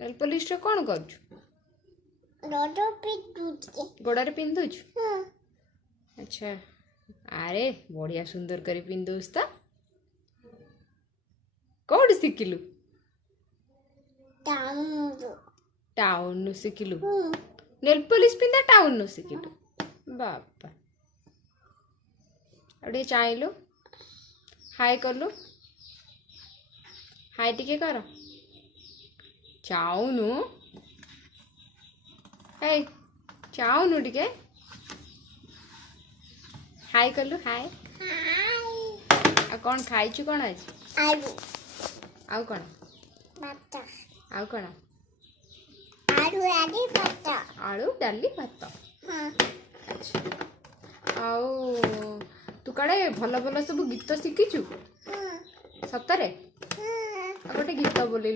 Nail polish रे कौन कर गोड़े पिंधुच? अच्छा अरे बढ़िया सुंदर कर पिंधुस तो कौन शिखिलु? टाउन नु शिखिलु नेल पॉलिश पिंधा टाउन नु शिखिलु बापा अरे चाहलु हाय करलु हाय टिके कर चाउनु ए चाउनु टिके हाय करलु हाय आ कौन खाइछु कौन आज आउ कौन आउ कौन आलू डाली भात अच्छा आउ तू काड़े भल भल सब गीत शिखिचु सतरे गोटे गीत बोल